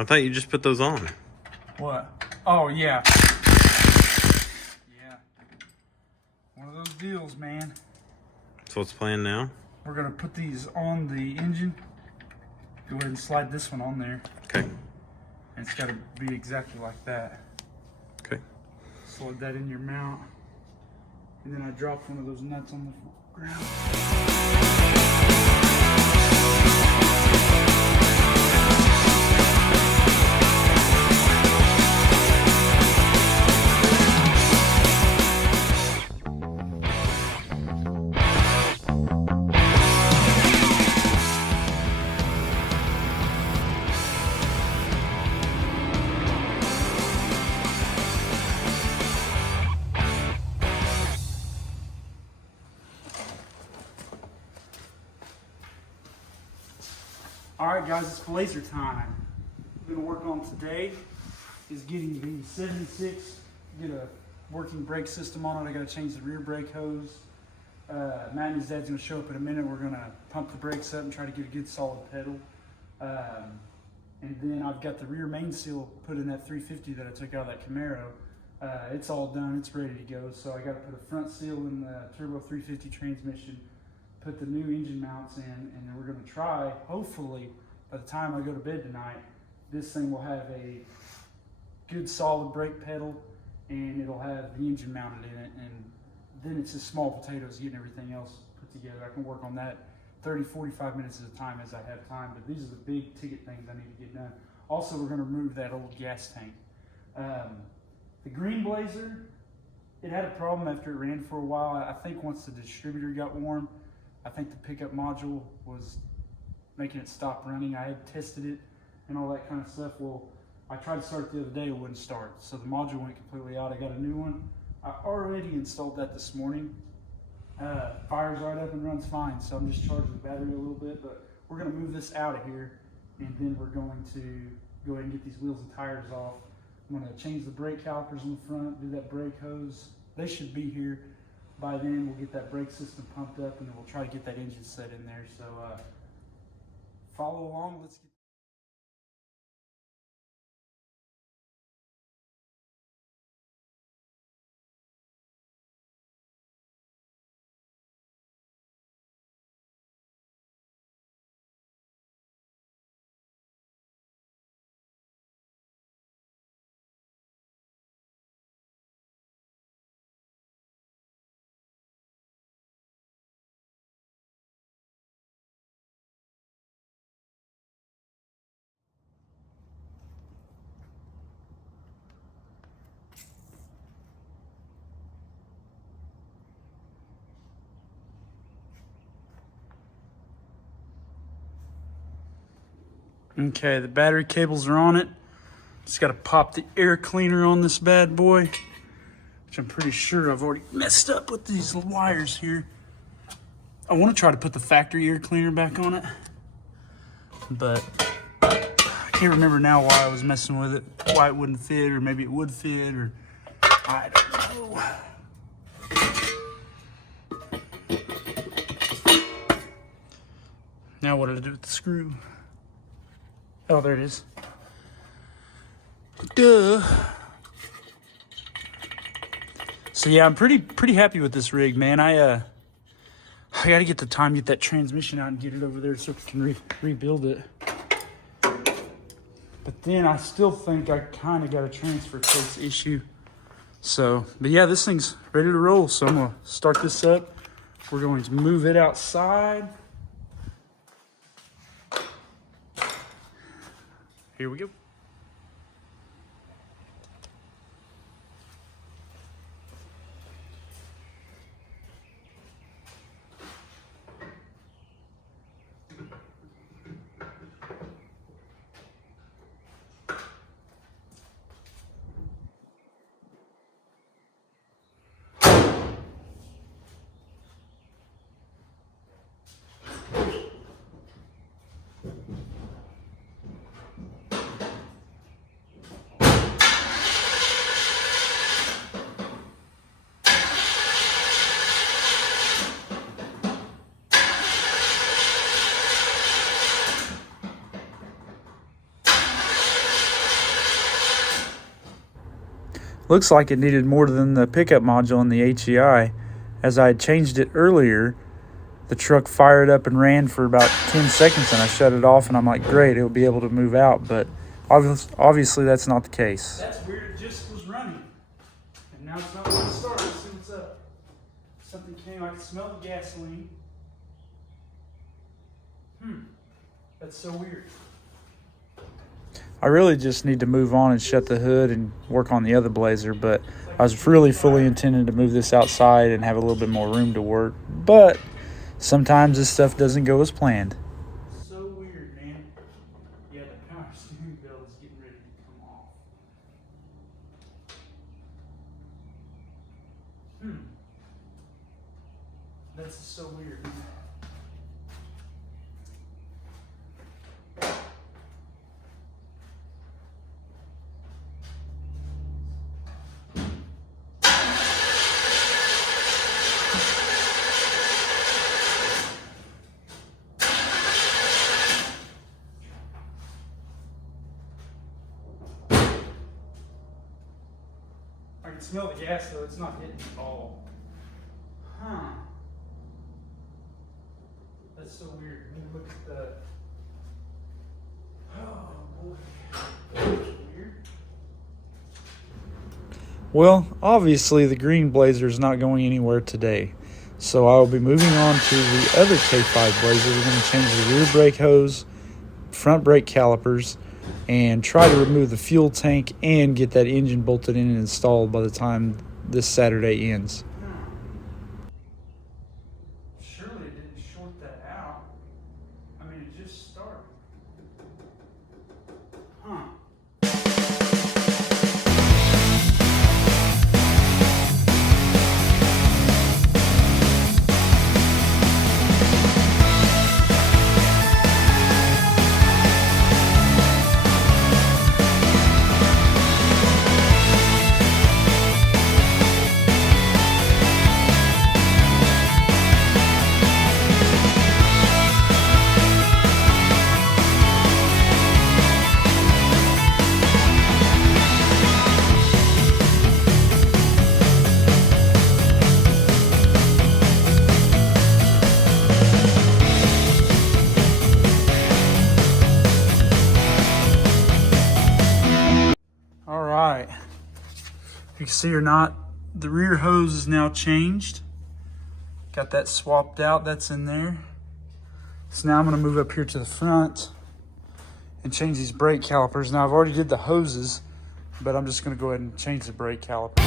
I thought you just put those on. What? Oh, yeah. Yeah. One of those deals, man. So what's the plan now? We're going to put these on the engine. Go ahead and slide this one on there. Okay. And it's got to be exactly like that. Okay. Slide that in your mount. And then I dropped one of those nuts on the ground. Alright guys, it's blazer time. What we're going to work on today is getting the 76, get a working brake system on it. I got to change the rear brake hose. Matt and his dad's going to show up in a minute. We're going to pump the brakes up and try to get a good solid pedal. And then I've got the rear main seal put in that 350 that I took out of that Camaro. It's all done, it's ready to go. So I got to put a front seal in the turbo 350 transmission, put the new engine mounts in, and then we're going to try, hopefully, by the time I go to bed tonight, this thing will have a good solid brake pedal and it'll have the engine mounted in it, and then it's just small potatoes getting everything else put together. I can work on that 30-45 minutes at a time as I have time, but these are the big ticket things I need to get done. Also, we're going to remove that old gas tank. The green Blazer, it had a problem after it ran for a while. I think once the distributor got warm, I think the pickup module was making it stop running. I had tested it and all that kind of stuff. Well, I tried to start the other day, it wouldn't start. So the module went completely out. I got a new one. I already installed that this morning. Fires right up and runs fine. So I'm just charging the battery a little bit, but we're gonna move this out of here and then we're going to go ahead and get these wheels and tires off. I'm gonna change the brake calipers on the front, do that brake hose. They should be here. By then we'll get that brake system pumped up and then we'll try to get that engine set in there. So follow along, let's get Okay, the battery cables are on it. Just got to pop the air cleaner on this bad boy, which I'm pretty sure I've already messed up with these wires here. I want to try to put the factory air cleaner back on it, but I can't remember now why I was messing with it, why it wouldn't fit, or maybe it would fit, or I don't know. Now what did I do with the screw? Oh, there it is. Duh. So yeah, I'm pretty happy with this rig, man. I gotta get the time, get that transmission out and get it over there so we can rebuild it. But then I still think I kind of got a transfer case issue. So, but yeah, this thing's ready to roll. So I'm gonna start this up. We're going to move it outside. Here we go. looks like it needed more than the pickup module and the HEI. As I had changed it earlier, the truck fired up and ran for about 10 seconds, and I shut it off, and I'm like, great, it'll be able to move out. But obviously that's not the case. That's weird. It just was running, and now it's not going to start. Let's see what's up. Something came. I can smell the gasoline. That's so weird. I really just need to move on and shut the hood and work on the other Blazer, but I was really fully intending to move this outside and have a little bit more room to work. But sometimes this stuff doesn't go as planned. So weird, man. Yeah, the power steering belt is getting ready to come off. That's so weird. I can smell the gas though, it's not hitting at all. That's so weird. Let me look at the. Oh boy. That's weird. Well, obviously the green Blazer is not going anywhere today. So I will be moving on to the other K5 Blazer. We're going to change the rear brake hose, front brake calipers, and try to remove the fuel tank and get that engine bolted in and installed by the time this Saturday ends. Surely it didn't short that out. I mean, it just started. If you can see or not, the rear hose is now changed. Got that swapped out, that's in there. So now I'm gonna move up here to the front and change these brake calipers. Now I've already did the hoses, but I'm just gonna go ahead and change the brake calipers.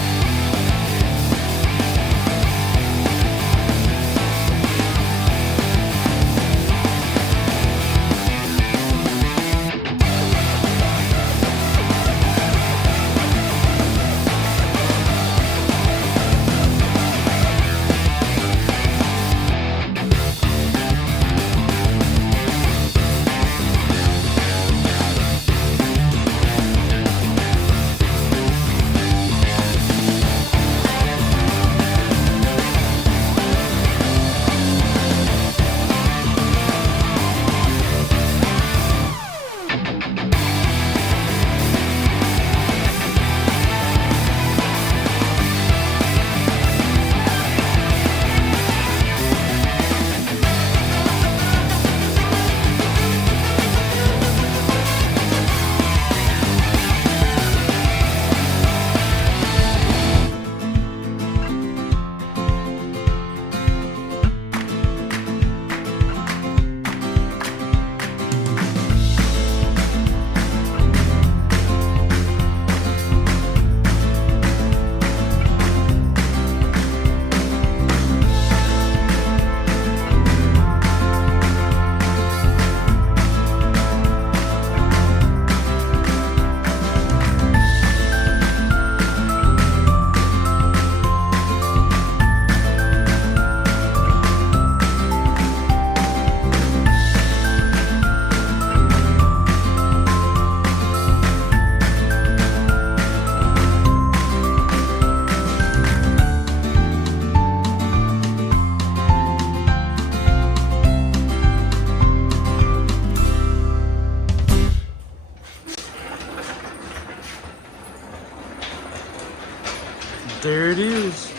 There it is.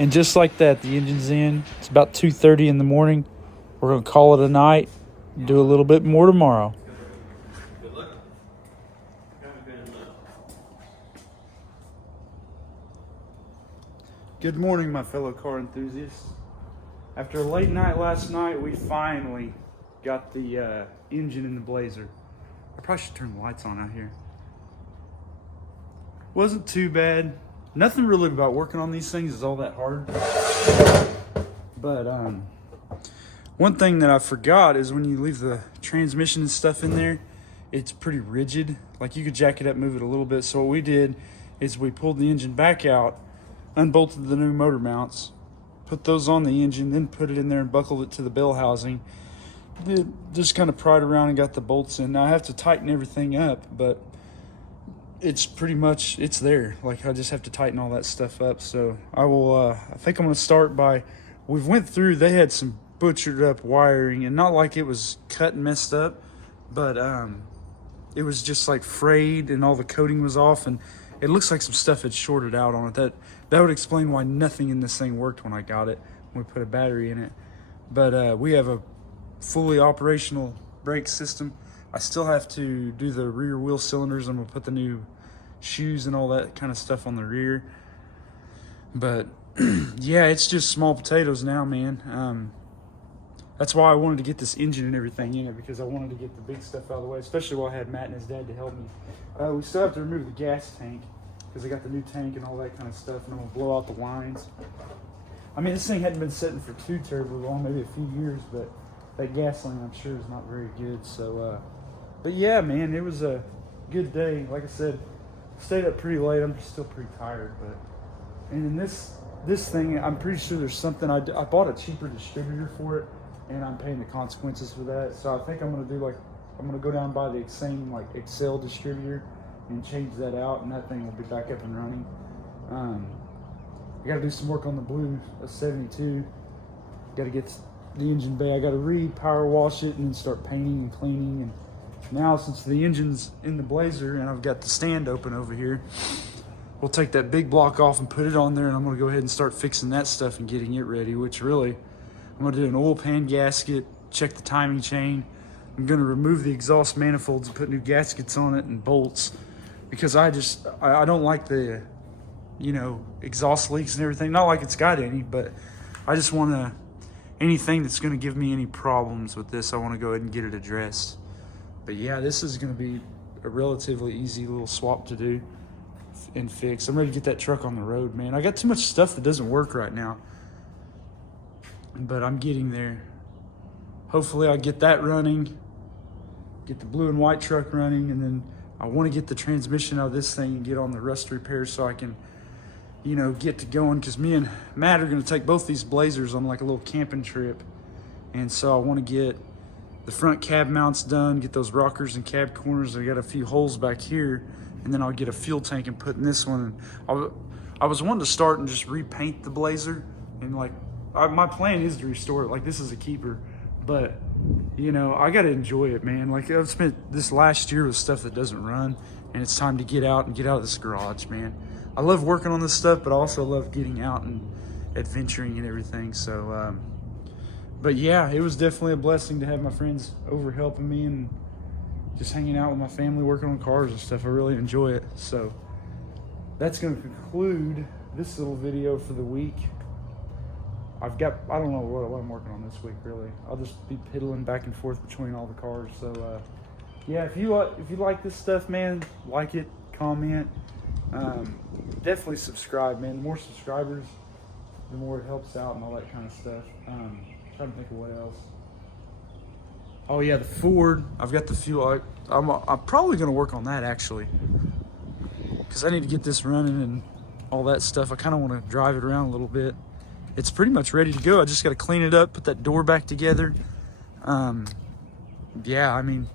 And just like that, the engine's in. It's about 2:30 in the morning. We're going to call it a night. Do a little bit more tomorrow. Good luck. Good morning, my fellow car enthusiasts. After a late night last night, we finally got the engine in the Blazer. I probably should turn the lights on out here. Wasn't too bad. Nothing really about working on these things is all that hard. But one thing that I forgot is when you leave the transmission and stuff in there, it's pretty rigid. Like you could jack it up, move it a little bit. So what we did is we pulled the engine back out, unbolted the new motor mounts, put those on the engine, then put it in there and buckled it to the bell housing. Just kind of pried around and got the bolts in. Now I have to tighten everything up, but it's pretty much, it's there. Like I just have to tighten all that stuff up. So I will, I think I'm going to start by, we've went through, they had some butchered up wiring, and not like it was cut and messed up, but it was just like frayed and all the coating was off, and it looks like some stuff had shorted out on it. That would explain why nothing in this thing worked when I got it, when we put a battery in it. But we have a fully operational brake system. I still have to do the rear wheel cylinders. I'm gonna put the new shoes and all that kind of stuff on the rear. But yeah, it's just small potatoes now, man. That's why I wanted to get this engine and everything in it, because I wanted to get the big stuff out of the way, especially while I had Matt and his dad to help me. We still have to remove the gas tank, because I got the new tank and all that kind of stuff, and I'm gonna blow out the lines. I mean, this thing hadn't been sitting for too terribly long, maybe a few years, but that gasoline, I'm sure, is not very good. So, but yeah, man, it was a good day. Like I said, stayed up pretty late. I'm still pretty tired, but and in this thing, I'm pretty sure there's something. I bought a cheaper distributor for it, and I'm paying the consequences for that. So I think I'm gonna do I'm gonna go down by the same like Excel distributor and change that out, and that thing will be back up and running. I got to do some work on the blue 72. Got to get the engine bay. I got to re-power wash it and then start painting and cleaning. And now, since the engine's in the Blazer and I've got the stand open over here, we'll take that big block off and put it on there, and I'm going to go ahead and start fixing that stuff and getting it ready, which really, I'm going to do an oil pan gasket, check the timing chain. I'm going to remove the exhaust manifolds and put new gaskets on it and bolts, because I don't like the, exhaust leaks and everything. Not like it's got any, but I just want to, anything that's going to give me any problems with this, I want to go ahead and get it addressed. But yeah, this is going to be a relatively easy little swap to do and fix. I'm ready to get that truck on the road, man. I got too much stuff that doesn't work right now, but I'm getting there. Hopefully I'll get that running, get the blue and white truck running, and then I want to get the transmission out of this thing and get on the rust repair so I can, get to going, because me and Matt are going to take both these Blazers on like a little camping trip. And so I want to get the front cab mounts done, get those rockers and cab corners. I got a few holes back here, and then I'll get a fuel tank and put in this one. And I was wanting to start and just repaint the Blazer, and my plan is to restore it. Like, this is a keeper, but I got to enjoy it, man. Like, I've spent this last year with stuff that doesn't run, and it's time to get out of this garage, man. I love working on this stuff, but I also love getting out and adventuring and everything. So, but yeah, it was definitely a blessing to have my friends over helping me and just hanging out with my family, working on cars and stuff. I really enjoy it. So that's going to conclude this little video for the week. I don't know what I'm working on this week, really. I'll just be piddling back and forth between all the cars. So, yeah, if you like this stuff, man, like it, comment. Definitely subscribe, man. The more subscribers, the more it helps out and all that kind of stuff. Trying to think of what else. Oh yeah, the Ford. I've got the fuel. I'm probably going to work on that, actually, because I need to get this running and all that stuff. I kind of want to drive it around a little bit. It's pretty much ready to go. I just got to clean it up, put that door back together. Yeah, I mean,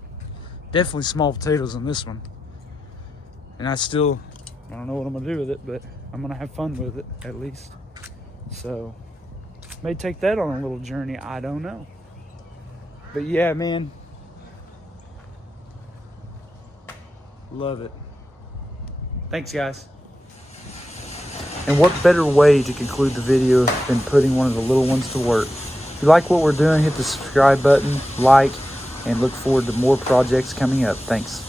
definitely small potatoes on this one. And I don't know what I'm going to do with it, but I'm going to have fun with it, at least. So, may take that on a little journey. I don't know. But yeah, man. Love it. Thanks, guys. And what better way to conclude the video than putting one of the little ones to work? If you like what we're doing, hit the subscribe button, like, and look forward to more projects coming up. Thanks.